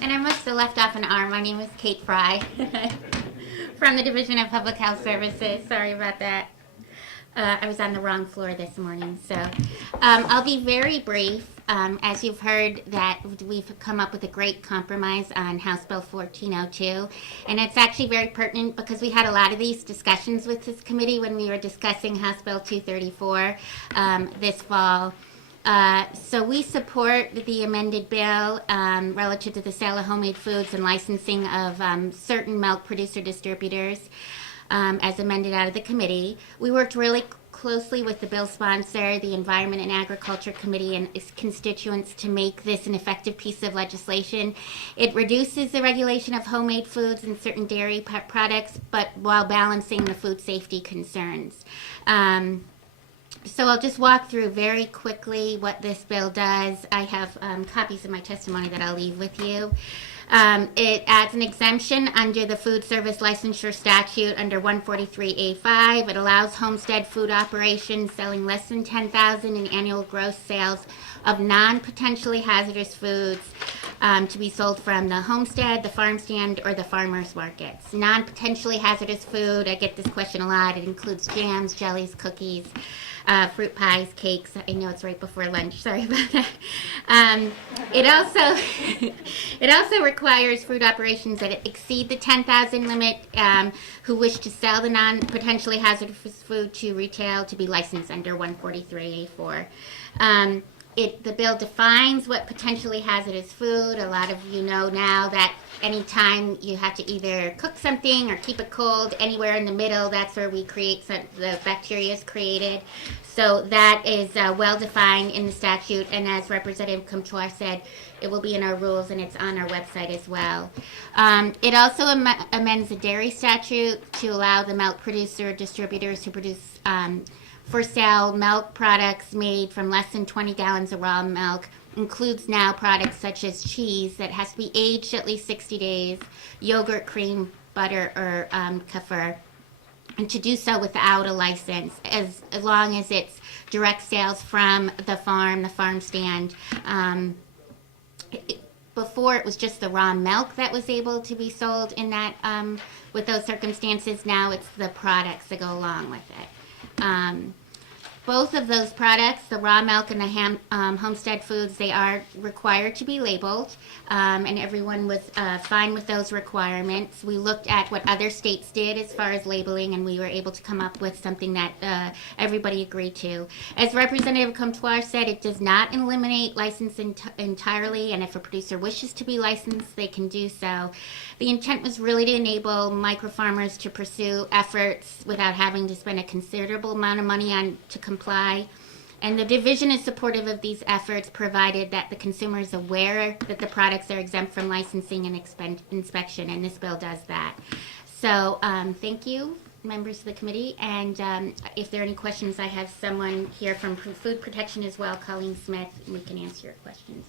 And I must have left off an R. My name is Kate Frey from the Division of Public Health Services. Sorry about that. I was on the wrong floor this morning, so I'll be very brief. As you've heard, that we've come up with a great compromise on House Bill 1402, and it's actually very pertinent because we had a lot of these discussions with this committee when we were discussing House Bill 234 this fall. So we support the amended bill relative to the sale of homemade foods and licensing of certain milk producer distributors as amended out of the committee. We worked really closely with the bill sponsor, the Environment and Agriculture Committee, and its constituents to make this an effective piece of legislation. It reduces the regulation of homemade foods and certain dairy products, but while balancing the food safety concerns. So I'll just walk through very quickly what this bill does. I have copies of my testimony that I'll leave with you. It adds an exemption under the food service licensure statute under 143A5. It allows homestead food operations selling less than $10,000 in annual gross sales of non-potentially hazardous foods to be sold from the homestead, the farm stand, or the farmers markets. Non-potentially hazardous food, I get this question a lot. It includes jams, jellies, cookies, fruit pies, cakes. I know it's right before lunch. Sorry about that. It also requires food operations that exceed the 10,000 limit who wish to sell the non-potentially hazardous food to retail to be licensed under 143A4. The bill defines what potentially hazardous food. A lot of you know now that anytime you have to either cook something or keep it cold, anywhere in the middle, that's where we create the bacteria is created. So that is well defined in the statute, and as Representative Comeau said, it will be in our rules and it's on our website as well. It also amends the dairy statute to allow the milk producer distributors who produce for sale milk products made from less than 20 gallons of raw milk. Includes now products such as cheese that has to be aged at least 60 days, yogurt, cream, butter, or kefir, and to do so without a license, as long as it's direct sales from the farm stand. Before it was just the raw milk that was able to be sold in that with those circumstances. Now it's the products that go along with it. Both of those products, the raw milk and the homestead foods, they are required to be labeled, and everyone was fine with those requirements. We looked at what other states did as far as labeling, and we were able to come up with something that everybody agreed to. As Representative Comeau said, it does not eliminate licensing entirely, and if a producer wishes to be licensed, they can do so. The intent was really to enable micro farmers to pursue efforts without having to spend a considerable amount of money to comply. And the division is supportive of these efforts, provided that the consumer is aware that the products are exempt from licensing and inspection, and this bill does that. So thank you, members of the committee, and if there are any questions, I have someone here from Food Protection as well, Colleen Smith, and we can answer your questions.